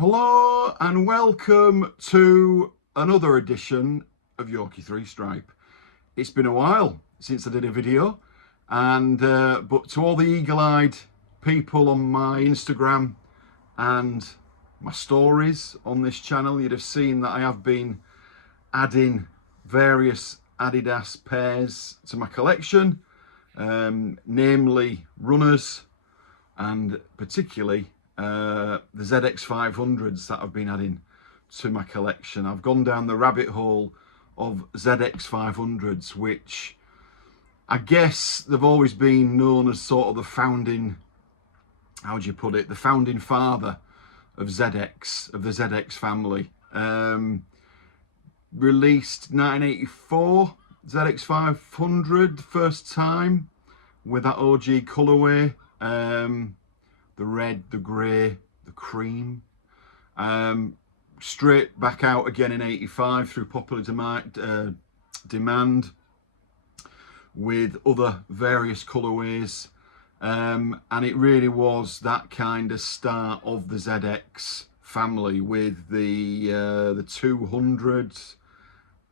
Hello and welcome to another edition of Yorkie 3 Stripe. It's been a while since I did a video, and but to all the eagle-eyed people on my Instagram and my stories on this channel, you'd have seen that I have been adding various Adidas pairs to my collection, namely runners and particularly the ZX500s that I've been adding to my collection. I've gone down the rabbit hole of ZX500s, which I guess they've always been known as sort of the founding, how would you put it, the founding father of ZX, of the ZX family. Released 1984, ZX500 first time with that OG colourway. The red, the grey, the cream. Straight back out again in 85 through popular demand with other various colourways. And it really was that kind of start of the ZX family with the 200,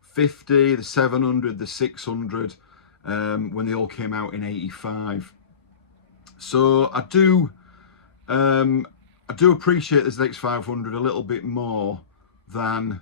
50, the 700, the 600, when they all came out in 85. So I do appreciate the ZX500 a little bit more than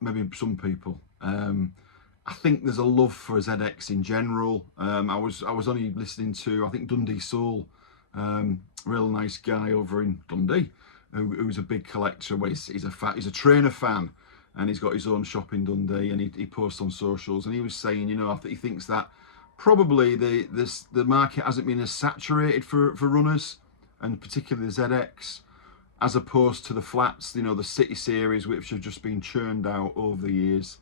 maybe some people. I think there's a love for ZX in general. I was only listening to, I think, Dundee Soul, real nice guy over in Dundee, who's a big collector. Well, he's a trainer fan, and he's got his own shop in Dundee, and he posts on socials, and he was saying, you know, he thinks that probably the market hasn't been as saturated for runners, and particularly the ZX, as opposed to the flats, you know, the City series, which have just been churned out over the years.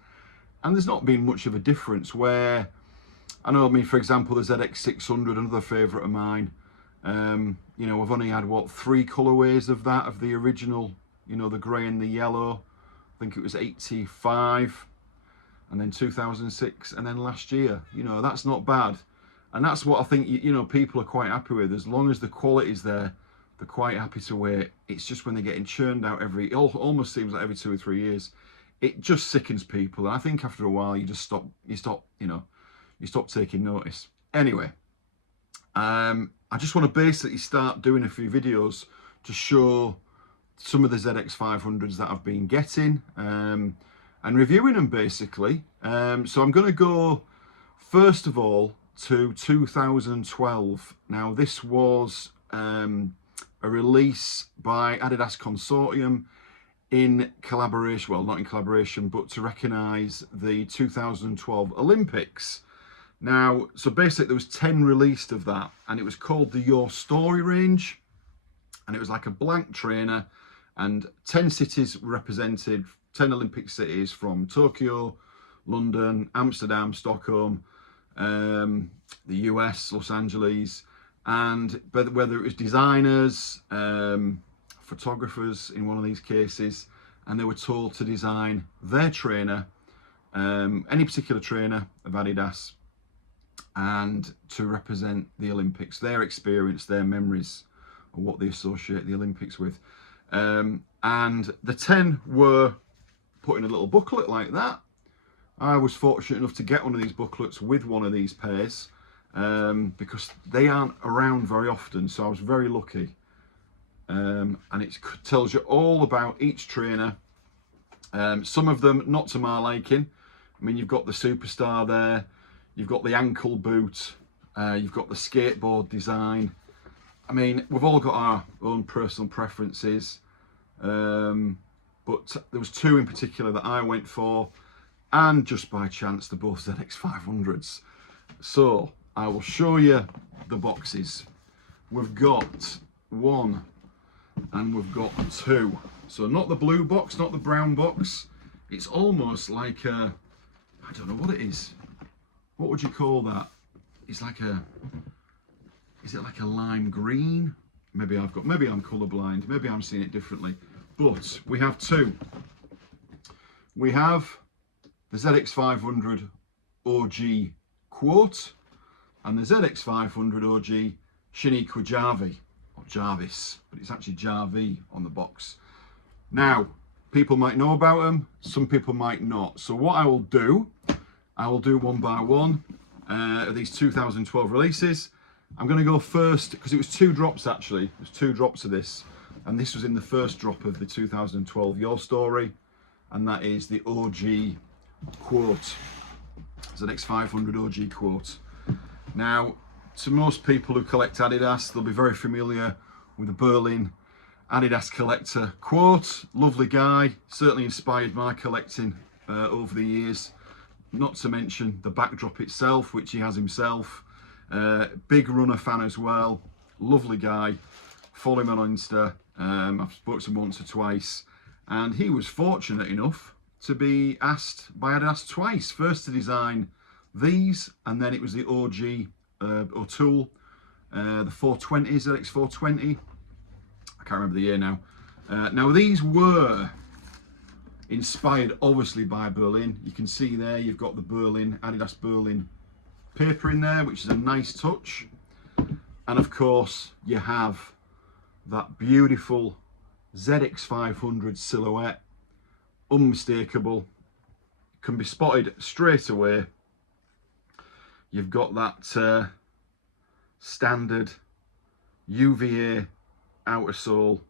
And there's not been much of a difference where, I know, I mean, for example, the ZX600, another favourite of mine, you know, I've only had, what, 3 colourways of that, of the original, you know, the grey and the yellow. I think it was 85, and then 2006, and then last year. You know, that's not bad. And that's what I think, you know, people are quite happy with. As long as the quality's there, they're quite happy to wait. It's just when they're getting churned out it almost seems like every 2 or 3 years, it just sickens people. And I think after a while, you stop taking notice. Anyway, I just want to basically start doing a few videos to show some of the ZX500s that I've been getting, and reviewing them basically. So I'm going to go, first of all, to 2012. Now, this was a release by Adidas Consortium in collaboration, well, not in collaboration, but to recognise the 2012 Olympics. Now, so basically there was 10 released of that, and it was called the Your Story range, and it was like a blank trainer, and 10 cities represented, 10 Olympic cities from Tokyo, London, Amsterdam, Stockholm, the US, Los Angeles, and whether it was designers, photographers in one of these cases, and they were told to design their trainer, any particular trainer of Adidas, and to represent the Olympics, their experience, their memories, or what they associate the Olympics with. And the 10 were put in a little booklet like that. I was fortunate enough to get one of these booklets with one of these pairs, because they aren't around very often, so I was very lucky. And it tells you all about each trainer. Some of them not to my liking. I mean, you've got the Superstar there, you've got the ankle boot, you've got the skateboard design. I mean, we've all got our own personal preferences, but there was 2 in particular that I went for, and just by chance they're both ZX500s. So I will show you the boxes. We've got 1 and we've got 2. So not the blue box, not the brown box. It's almost like a, I don't know what it is. What would you call that? It's like a, is it like a lime green? Maybe I'm colourblind. Maybe I'm seeing it differently. But we have 2. We have the ZX500 OG Quote and the ZX500 OG Shiniqua Jarvis, or Jarvis, but it's actually Jarvis on the box. Now, people might know about them, some people might not. So what I will do one by one of these 2012 releases. I'm going to go first, because it was 2 drops actually. It was 2 drops of this. And this was in the first drop of the 2012 Your Story. And that is the OG quote. ZX500 OG quote. Now, to most people who collect Adidas, they'll be very familiar with the Berlin Adidas collector quote. Lovely guy, certainly inspired my collecting over the years. Not to mention the backdrop itself, which he has himself. Big runner fan as well. Lovely guy. Follow him on Insta. I've spoken to him once or twice. And he was fortunate enough to be asked by Adidas twice. First to design these, and then it was the OG O'Toole, the 420, ZX420. I can't remember the year now. Now these were inspired obviously by Berlin. You can see there you've got the Berlin, Adidas Berlin paper in there, which is a nice touch. And of course you have that beautiful ZX500 silhouette, unmistakable, can be spotted straight away. You've got that standard UVA outer sole,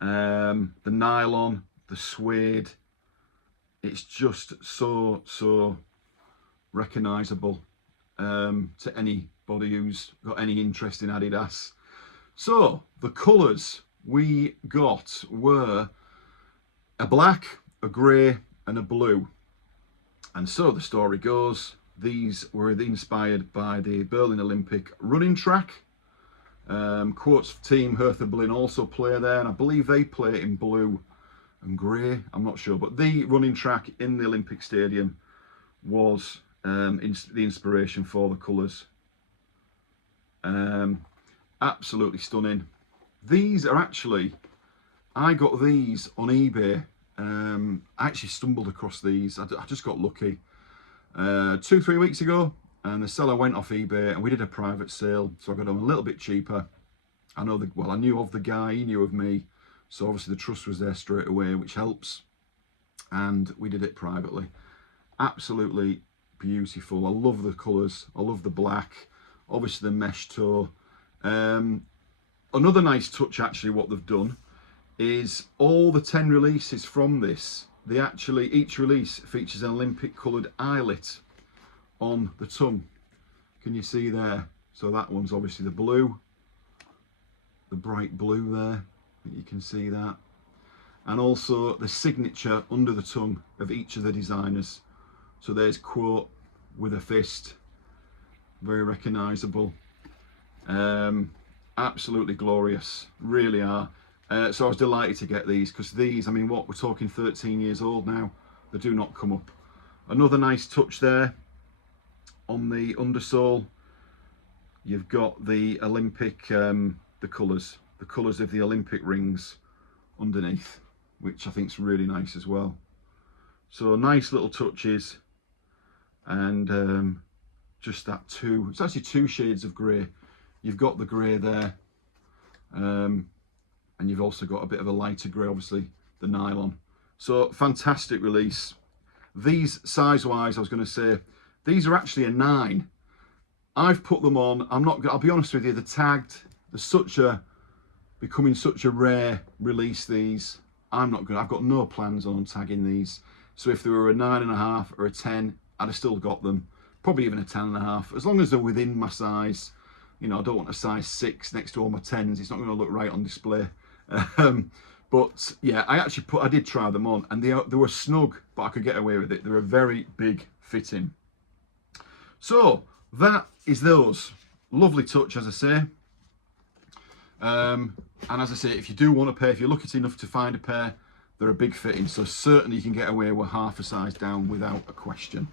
the nylon, the suede. It's just so recognisable to anybody who's got any interest in Adidas. So the colours we got were a black, a grey and a blue. And so the story goes, these were inspired by the Berlin Olympic running track. Quotes team Hertha Berlin also play there, and I believe they play in blue and grey, I'm not sure, but the running track in the Olympic Stadium was the inspiration for the colours. Absolutely stunning. These are actually, I got these on eBay. I actually stumbled across these. I just got lucky 2-3 weeks ago, and the seller went off eBay and we did a private sale, so I got them a little bit cheaper. I knew of the guy, he knew of me, so obviously the trust was there straight away, which helps, and we did it privately. Absolutely beautiful. I love the colours, I love the black, obviously the mesh toe. Another nice touch actually what they've done is all the 10 releases from this, each release features an Olympic coloured eyelet on the tongue. Can you see there? So that one's obviously the blue, the bright blue there, you can see that. And also the signature under the tongue of each of the designers. So there's quote with a fist, very recognisable. Absolutely glorious, really are. So I was delighted to get these, because these, I mean, what, we're talking 13 years old now, they do not come up. Another nice touch there on the undersole. You've got the Olympic, the colours of the Olympic rings underneath, which I think is really nice as well. So nice little touches, and just that it's actually 2 shades of grey. You've got the grey there, and you've also got a bit of a lighter grey, obviously the nylon. So fantastic release. These size wise, I was going to say, these are actually a 9. I've put them on, I'll be honest with you, they're tagged. They're becoming such a rare release, these. I've got no plans on tagging these. So if they were a 9.5 or a 10, I'd have still got them. Probably even a 10.5, as long as they're within my size. You know, I don't want a size 6 next to all my 10s. It's not going to look right on display. But yeah, I did try them on, and they were snug, but I could get away with it. They're a very big fitting. So that is those. Lovely touch, as I say. And as I say, if you do want a pair, if you're lucky enough to find a pair, they're a big fitting. So certainly you can get away with half a size down without a question.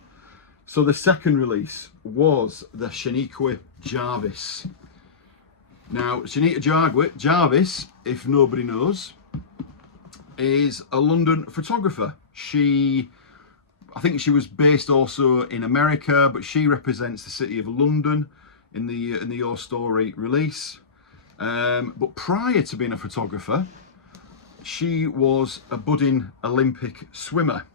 So the second release was the Shiniqua Jarvis. Now, Shiniqua Jarvis, if nobody knows, is a London photographer. I think she was based also in America, but she represents the city of London in the Your Story release. But prior to being a photographer, she was a budding Olympic swimmer.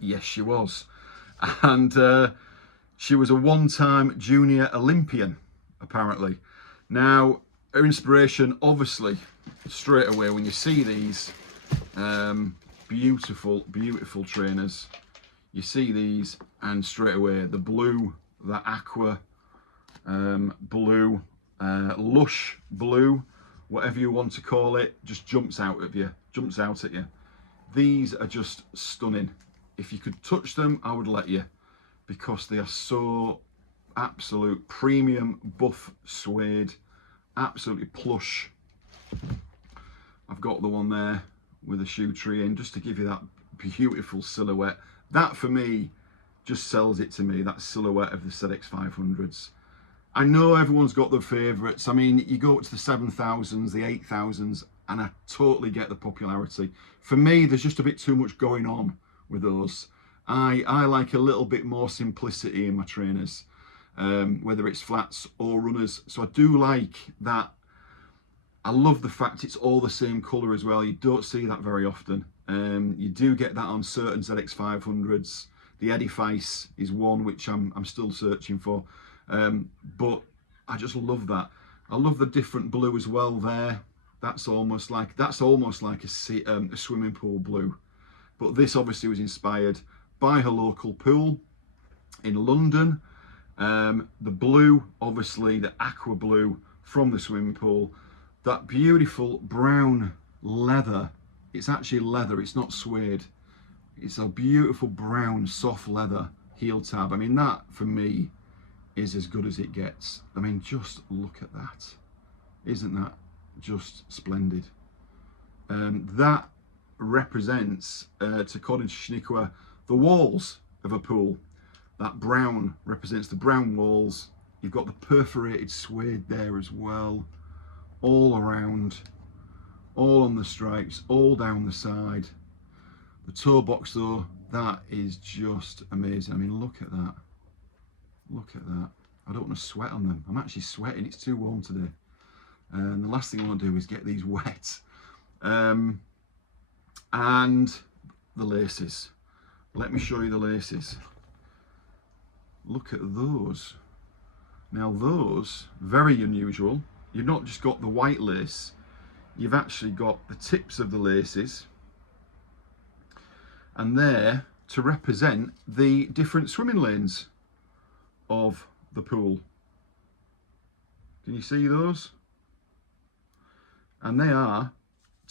Yes, she was. And she was a one-time junior Olympian, apparently. Now, her inspiration, obviously, straight away when you see these beautiful, beautiful trainers, you see these and straight away the blue, the aqua blue, lush blue, whatever you want to call it, just jumps out at you. These are just stunning. If you could touch them, I would let you, because they are so absolute premium buff suede, absolutely plush. I've got the one there with a shoe tree in, just to give you that beautiful silhouette. That for me just sells it to me, that silhouette of the ZX500s. I know everyone's got their favourites. I mean, you go up to the 7000s, the 8000s, and I totally get the popularity. For me, there's just a bit too much going on with those. I like a little bit more simplicity in my trainers, whether it's flats or runners. So I do like that. I love the fact it's all the same colour as well. You don't see that very often. You do get that on certain ZX500s. The Edifice is one which I'm still searching for. But I just love that. I love the different blue as well there. That's almost like a swimming pool blue. But this obviously was inspired by her local pool in London. The blue, obviously the aqua blue from the swimming pool. That beautiful brown leather. It's actually leather, it's not suede. It's a beautiful brown soft leather heel tab. I mean, that for me is as good as it gets. I mean, just look at that. Isn't that just splendid? That represents, according to Shiniqua, the walls of a pool. That brown represents the brown walls. You've got the perforated suede there as well, all around, all on the stripes, all down the side. The toe box though, that is just amazing. I mean, look at that. Look at that. I don't want to sweat on them. I'm actually sweating, it's too warm today. And the last thing I want to do is get these wet. And the laces. Let me show you the laces. Look at those. Now those, very unusual. You've not just got the white lace, you've actually got the tips of the laces. And they're to represent the different swimming lanes of the pool. Can you see those? And they are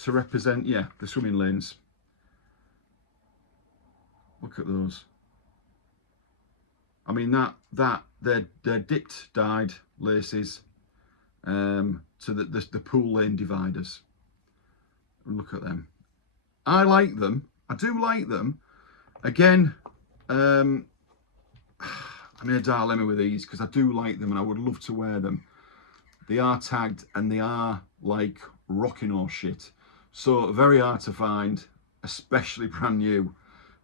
to represent, yeah, the swimming lanes. Look at those. I mean, they're dipped dyed laces to the pool lane dividers. Look at them. I like them. I do like them. Again, I'm in a dilemma with these because I do like them and I would love to wear them. They are tagged and they are like rocking or shit. So very hard to find, especially brand new.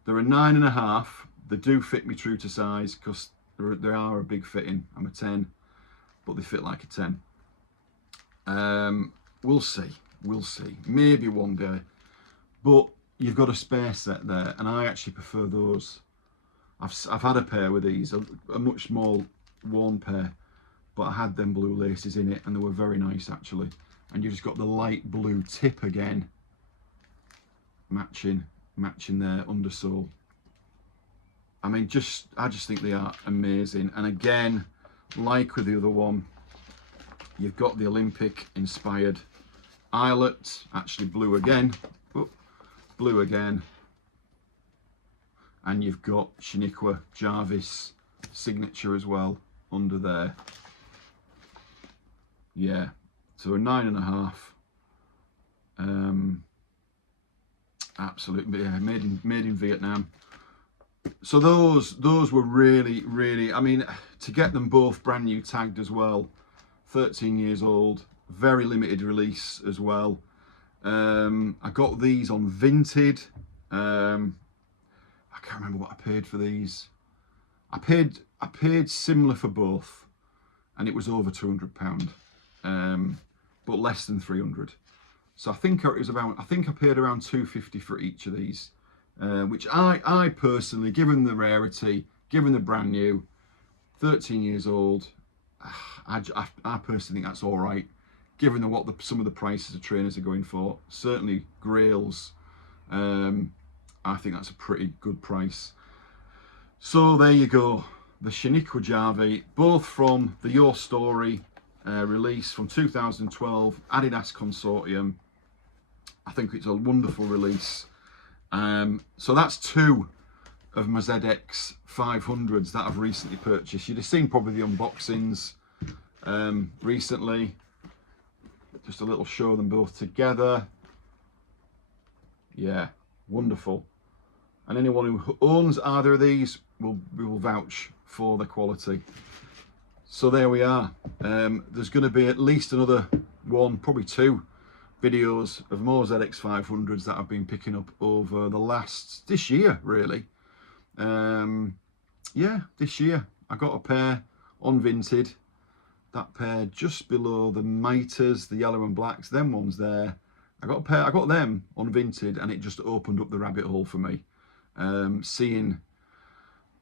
They're a 9.5. They do fit me true to size because they are a big fitting. I'm a 10, but they fit like a 10. We'll see. We'll see. Maybe one day. But you've got a spare set there, and I actually prefer those. I've had a pair with these, a much more worn pair, but I had them blue laces in it, and they were very nice actually. And you've just got the light blue tip again, matching their undersole. I mean, I just think they are amazing. And again, like with the other one, you've got the Olympic inspired eyelet, actually blue again. Blue again, and you've got Shiniqua Jarvis signature as well under there. Yeah, so a 9.5. Absolutely, yeah, made in Vietnam. So those were really. I mean, to get them both brand new tagged as well, 13 years old, very limited release as well. I got these on Vinted. I can't remember what I paid for these. I paid similar for both, and it was over £200, but less than 300. So I think it was about, I think I paid around £2.50 for each of these, which I personally, given the rarity, given the brand new, 13 years old, I personally think that's all right, given what some of the prices of trainers are going for. Certainly Grails, I think that's a pretty good price. So there you go, the Shiniqua Jarvis, both from the Your Story release from 2012, Adidas Consortium. I think it's a wonderful release. So that's two of my ZX500s that I've recently purchased. You'd have seen probably the unboxings recently. Just a little show them both together. Yeah, wonderful. And anyone who owns either of these will vouch for the quality. So there we are. There's going to be at least another one, probably two videos of more ZX500s that I've been picking up over this year really. Yeah, this year I got a pair on Vinted. That pair just below the miters, the yellow and blacks, them ones there. I got them on Vinted, and it just opened up the rabbit hole for me. Seeing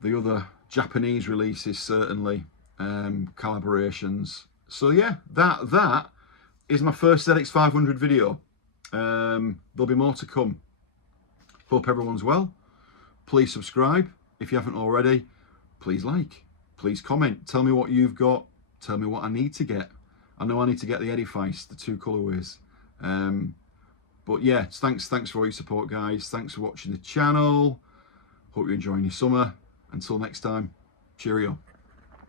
the other Japanese releases, certainly, collaborations. So yeah, that is my first ZX500 video. There'll be more to come. Hope everyone's well. Please subscribe if you haven't already. Please like, please comment, tell me what you've got, tell me what I need to get. I know I need to get the Edifice, the two colorways. But yeah, thanks for all your support, guys. Thanks for watching the channel. Hope you're enjoying your summer. Until next time, cheerio.